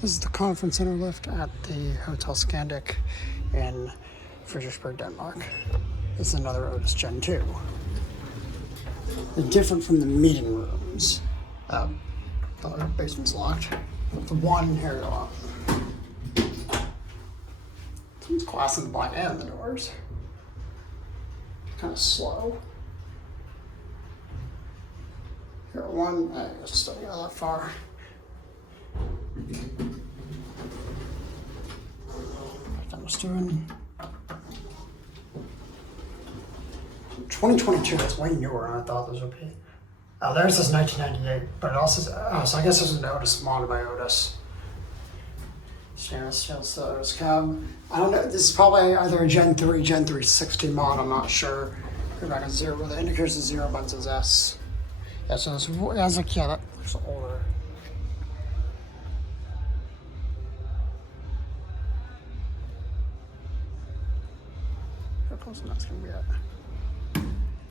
This is the conference center lift at the Hotel Scandic in Frederiksberg, Denmark. This is another Otis Gen 2. They're different from the meeting rooms. The basement's locked. But the one here locked. Someone's glass in the blind and the doors. Kind of slow. Here, one, I just don't go that far. I was doing 2022. It's way newer than I thought this would be. Oh, there's this 1998, but it also says, so I guess this is an Otis modded by Otis. Stainless steel Otis cab. I don't know. This is probably either a Gen 3, Gen 360 mod. I'm not sure. We're back at 0. The indicator's a 0, but it says S. Yeah, so this, I was like, yeah, that's older. How close is that going to be at?